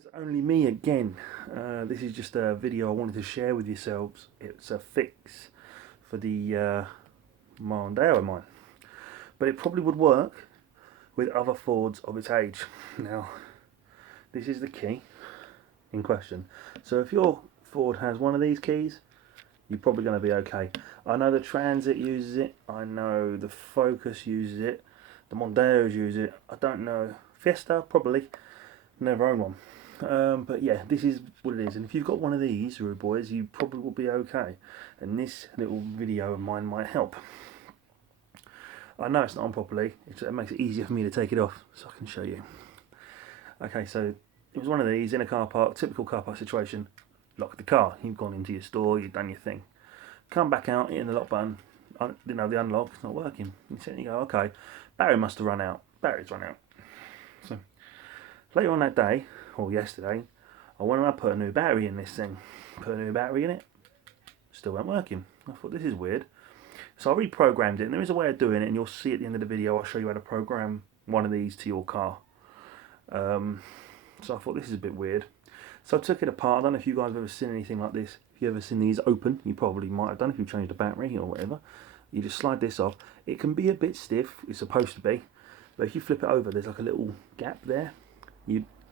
guys, only me again. This is just a video I wanted to share with yourselves. It's a fix for the Mondeo of mine, but it probably would work with other Fords of its age. Now, this is the key in question. So if your Ford has one of these keys, you're probably going to be okay. I know the Transit uses it, I know the Focus uses it, the Mondeos use it, I don't know, Fiesta probably, never owned one. But yeah, this is what it is, and if you've got one of these, rude boys, you probably will be okay, and this little video of mine might help. I know it's not on properly, it makes it easier for me to take it off, so I can show you. Okay, so it was one of these in a car park, typical car park situation. Lock the car, you've gone into your store, you've done your thing. Come back out, hitting the lock button, you know, the unlock, it's not working. You sit and you go, okay, battery must have run out, battery's run out. So later on that day, or yesterday, I went and I put a new battery in this thing. Put a new battery in it, still weren't working. I thought, this is weird. So I reprogrammed it, and there is a way of doing it, and you'll see at the end of the video, I'll show you how to program one of these to your car. So I thought, this is a bit weird. So I took it apart. I don't know if you guys have ever seen anything like this. If you've ever seen these open, you probably might have done if you changed the battery or whatever. You just slide this off. It can be a bit stiff, it's supposed to be, but if you flip it over, there's like a little gap there.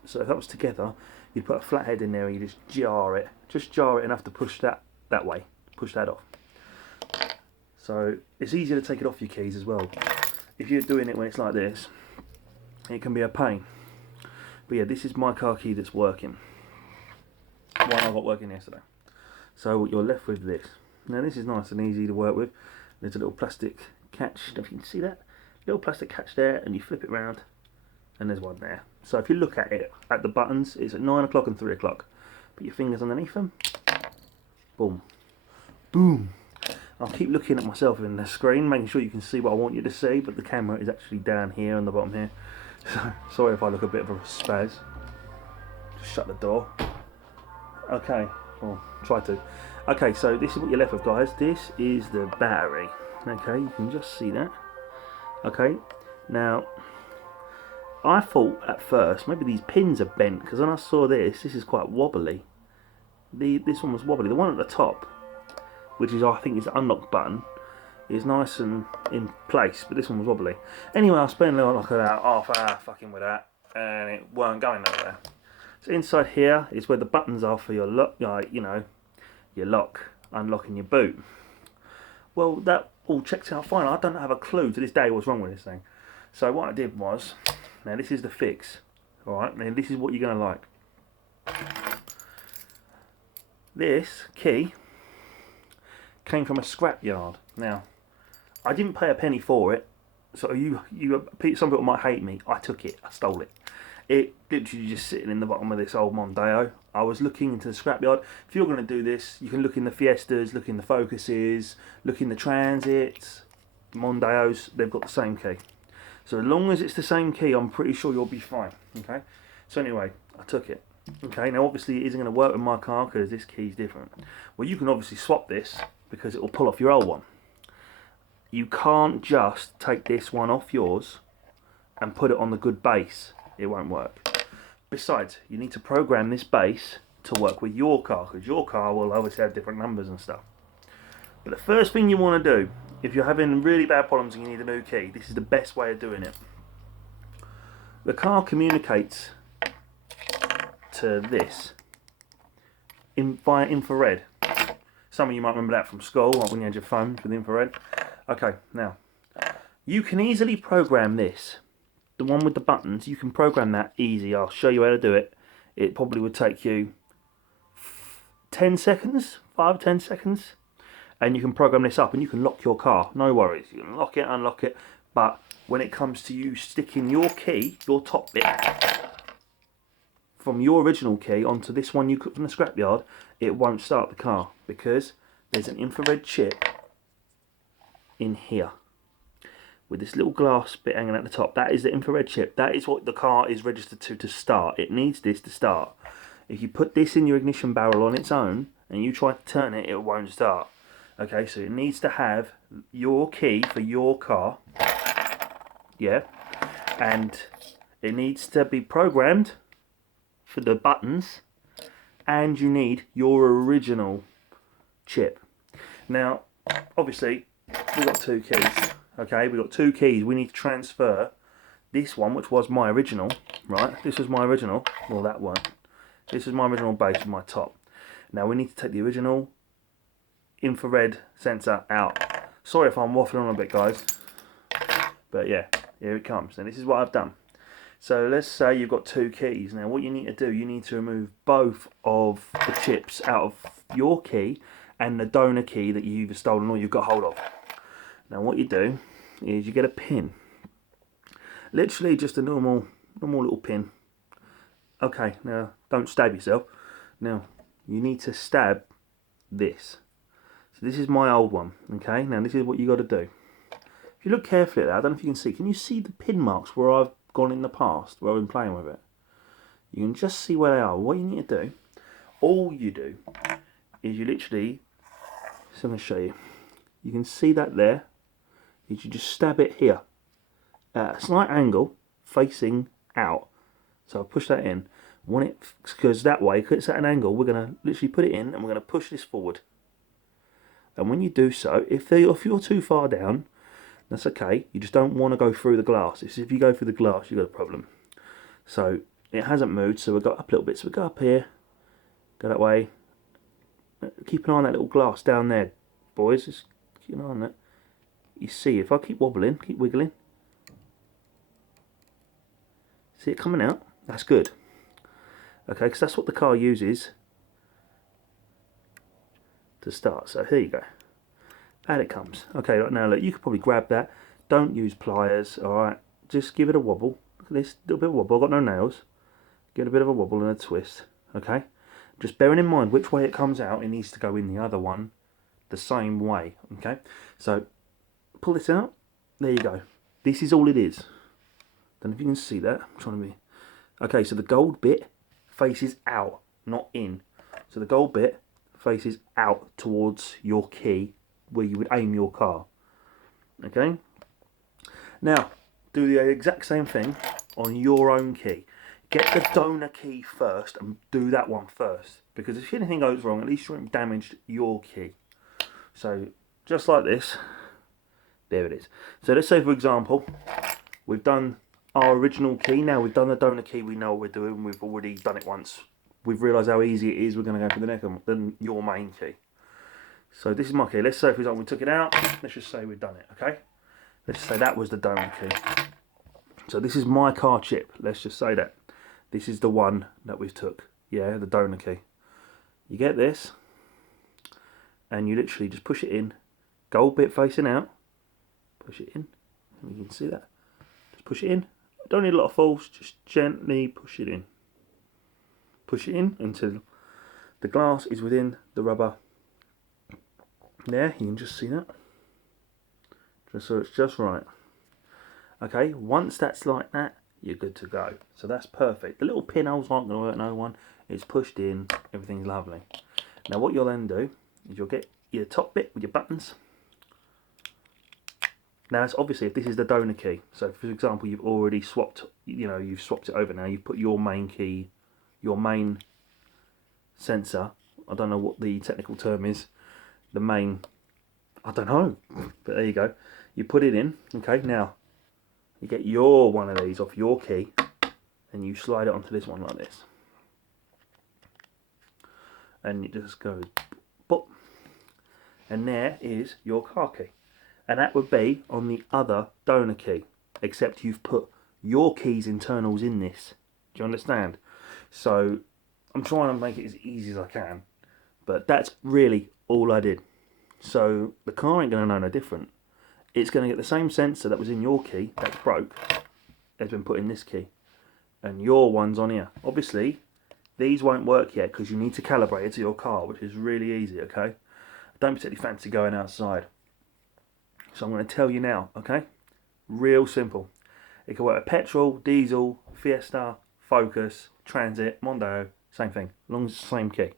So if that was together, you'd put a flathead in there and you just jar it enough to push that way, push that off. So it's easier to take it off your keys as well. If you're doing it when it's like this, it can be a pain. But yeah, this is my car key that's working. One I got working yesterday. So you're left with this. Now this is nice and easy to work with. There's a little plastic catch, if you can see that. Little plastic catch there, and you flip it round, and there's one there. So if you look at it, at the buttons, it's at 9 o'clock and 3 o'clock. Put your fingers underneath them. Boom. Boom. I'll keep looking at myself in the screen, making sure you can see what I want you to see, but the camera is actually down here on the bottom here. So, sorry if I look a bit of a spaz. Just shut the door. Okay, or try to. Okay, so this is what you're left with, guys. This is the battery. Okay, you can just see that. Okay, now I thought at first maybe these pins are bent, because when I saw this is quite wobbly. This one was wobbly. The one at the top, which is I think is the unlock button, is nice and in place, but this one was wobbly. Anyway, I spent like about half hour fucking with that, and it weren't going nowhere. So inside here is where the buttons are for your lock, you know, your lock, unlocking your boot. Well, that all checks out fine. I don't have a clue to this day what's wrong with this thing. So what I did was, now this is the fix, alright, now this is what you're going to like. This key came from a scrapyard. Now, I didn't pay a penny for it, so some people might hate me. I took it, I stole it. It literally just sitting in the bottom of this old Mondeo. I was looking into the scrapyard. If you're going to do this, you can look in the Fiestas, look in the Focuses, look in the Transits, Mondeos, they've got the same key. So as long as it's the same key, I'm pretty sure you'll be fine. Okay. So anyway, I took it. Okay. Now obviously it isn't going to work with my car because this key's different. Well, you can obviously swap this because it will pull off your old one. You can't just take this one off yours and put it on the good base. It won't work. Besides, you need to program this base to work with your car, because your car will obviously have different numbers and stuff. But the first thing you want to do, if you're having really bad problems and you need a new key, this is the best way of doing it. The car communicates to this via infrared. Some of you might remember that from school, like when you had your phone with infrared. Okay, now, you can easily program this. The one with the buttons, you can program that easy. I'll show you how to do it. It probably would take you 10 seconds, 5-10 seconds. And you can program this up and you can lock your car. No worries. You can lock it, unlock it. But when it comes to you sticking your key, your top bit, from your original key onto this one you took from the scrapyard, it won't start the car because there's an infrared chip in here with this little glass bit hanging at the top. That is the infrared chip. That is what the car is registered to start. It needs this to start. If you put this in your ignition barrel on its own and you try to turn it, it won't start. Okay, so it needs to have your key for your car. Yeah. And it needs to be programmed for the buttons, and you need your original chip. Now, obviously, we've got two keys. Okay, we've got two keys. We need to transfer this one, which was my original, right? This was my original. Well, that one. This is my original base with my top. Now we need to take the original infrared sensor out. Sorry if I'm waffling on a bit, guys. But yeah, here it comes. And this is what I've done. So let's say you've got two keys. Now what you need to do, you need to remove both of the chips out of your key and the donor key that you've stolen or you've got hold of. Now what you do is you get a pin. Literally just a normal little pin. Okay, now don't stab yourself. Now you need to stab this. So this is my old one. Okay, now this is what you got to do. If you look carefully at that, I don't know if you can see. Can you see the pin marks where I've gone in the past, where I've been playing with it? You can just see where they are. What you need to do, all you do, is you literally. So I'm going to show you. You can see that there. Is you just stab it here at a slight angle, facing out. So I'll push that in. When it goes that way, because it's at an angle, we're going to literally put it in and we're going to push this forward. And when you do so, if you're too far down, that's okay. You just don't want to go through the glass. If you go through the glass, you've got a problem. So it hasn't moved, so we've got up a little bit. So we go up here, go that way. Keep an eye on that little glass down there, boys. Just keep an eye on that. You see, if I keep wobbling, keep wiggling. See it coming out? That's good. Okay, because that's what the car uses to start. So here you go. And it comes. Okay, right now look, you could probably grab that. Don't use pliers, alright? Just give it a wobble. Look at this, little bit of wobble. I've got no nails. Give it a bit of a wobble and a twist. Okay? Just bearing in mind which way it comes out, it needs to go in the other one the same way. Okay? So, pull this out. There you go. This is all it is. Don't know if you can see that. I'm trying to be... Okay, so the gold bit faces out, not in. So the gold bit faces out towards your key where you would aim your car. Okay? Now, do the exact same thing on your own key. Get the donor key first and do that one first. Because if anything goes wrong, at least you haven't damaged your key. So, just like this. There it is. So let's say, for example, we've done our original key. Now we've done the donor key. We know what we're doing. We've already done it once. We've realised how easy it is. We're going to go for the next one. Then your main key. So this is my key. Let's say, for example, we took it out. Let's just say we've done it, okay? Let's say that was the donor key. So this is my car chip. Let's just say that. This is the one that we took. Yeah, the donor key. You get this. And you literally just push it in. Gold bit facing out. Push it in. And you can see that. Just push it in. Don't need a lot of force. Just gently push it in. Push it in until the glass is within the rubber. There, you can just see that. Just so it's just right. Okay, once that's like that, you're good to go. So that's perfect. The little pinholes aren't going to hurt no one. It's pushed in, everything's lovely. Now what you'll then do is you'll get your top bit with your buttons. Now that's obviously if this is the donor key. So for example, you've already swapped, you've swapped it over now. You've put your main key, your main sensor. I don't know what the technical term is. The main, I don't know, but there you go. You put it in, okay, now you get your one of these off your key and you slide it onto this one like this. And it just goes, boop, and there is your car key. And that would be on the other donor key, except you've put your key's internals in this. Do you understand? So I'm trying to make it as easy as I can, but that's really all I did. So the car ain't going to know no different. It's going to get the same sensor that was in your key, that's broke, has been put in this key. And your one's on here. Obviously, these won't work yet because you need to calibrate it to your car, which is really easy, okay? I don't particularly fancy going outside. So I'm going to tell you now, okay? Real simple. It can work with petrol, diesel, Fiesta, Focus, Transit, Mondeo, same thing, as long as it's the same key.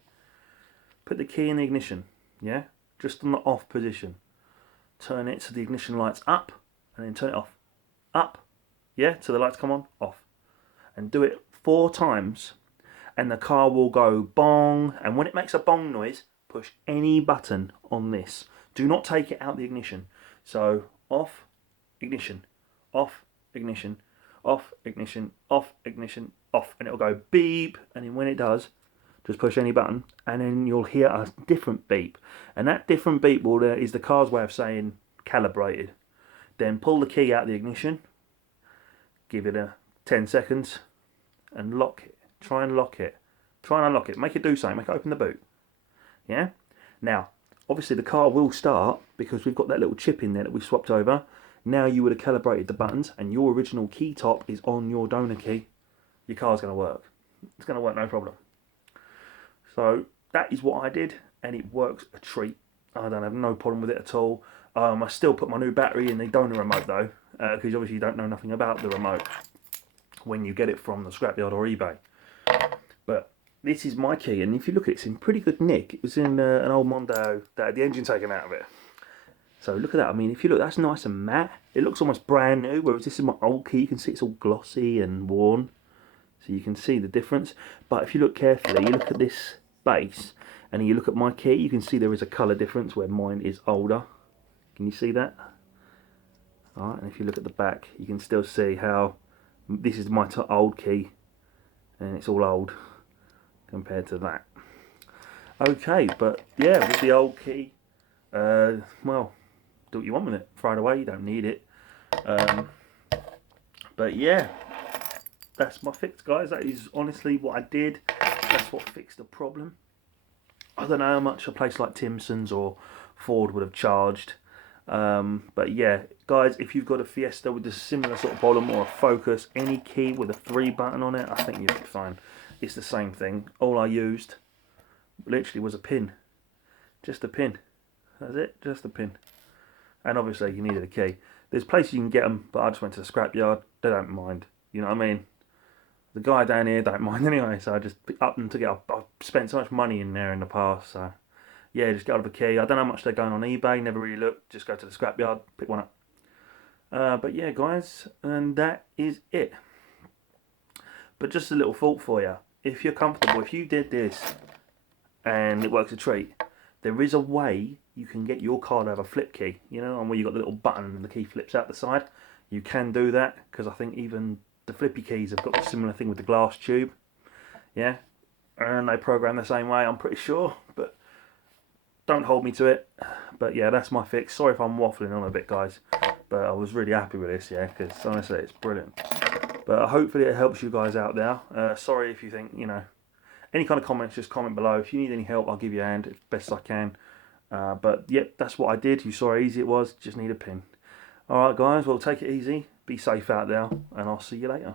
Put the key in the ignition, yeah? Just on the off position. Turn it so the ignition light's up, and then turn it off. Up, yeah, so the lights come on, off. And do it 4 times, and the car will go bong, and when it makes a bong noise, push any button on this. Do not take it out the ignition. So off, ignition, off, ignition, off, ignition, off, ignition, off, and it'll go beep, and then when it does, just push any button, and then you'll hear a different beep, and that different beep is the car's way of saying calibrated. Then pull the key out of the ignition, give it a 10 seconds, and lock it. Try and lock it. Try and unlock it. Make it do something. Make it open the boot. Yeah? Now, obviously the car will start because we've got that little chip in there that we swapped over. Now you would have calibrated the buttons and your original key top is on your donor key. Your car's going to work. It's going to work no problem. So that is what I did, and it works a treat. I don't have no problem with it at all. I still put my new battery in the donor remote though, because obviously you don't know nothing about the remote when you get it from the scrapyard or eBay. But this is my key, and if you look at it, it's in pretty good nick. It was in an old Mondeo that had the engine taken out of it. So look at that. I mean, if you look, that's nice and matte. It looks almost brand new, whereas this is my old key. You can see it's all glossy and worn. So you can see the difference. But if you look carefully, you look at this base, and you look at my key, you can see there is a colour difference where mine is older. Can you see that? Alright, and if you look at the back, you can still see how this is my old key, and it's all old compared to that. Okay, but yeah, with the old key, well, do what you want with it. Throw it away, you don't need it. But yeah, that's my fix, guys. That is honestly what I did. That's what fixed the problem. I don't know how much a place like Timson's or Ford would have charged. But yeah, guys, if you've got a Fiesta with a similar sort of problem or a Focus, any key with a 3 button on it, I think you'll be fine. It's the same thing. All I used literally was a pin. Just a pin. That's it, just a pin. And obviously you needed a key. There's places you can get them, but I just went to the scrapyard. They don't mind. You know what I mean? The guy down here don't mind anyway, so I just up and took it. I've spent so much money in there in the past, so yeah, just get out of a key. I don't know how much they're going on eBay, never really looked. Just go to the scrapyard, pick one up. But yeah, guys, and that is it. But just a little thought for you. If you're comfortable, if you did this and it works a treat, there is a way you can get your car to have a flip key, you know, and where you've got the little button and the key flips out the side. You can do that, because I think even the flippy keys have got a similar thing with the glass tube. Yeah, and they program the same way, I'm pretty sure, but don't hold me to it. But yeah, that's my fix. Sorry if I'm waffling on a bit, guys, but I was really happy with this, yeah, because honestly it's brilliant. But hopefully it helps you guys out there. Sorry if you think, you know, any kind of comments, just comment below. If you need any help, I'll give you a hand as best I can. But yep, that's what I did. You saw how easy it was. Just need a pin. Alright guys, well, take it easy. Be safe out there, and I'll see you later.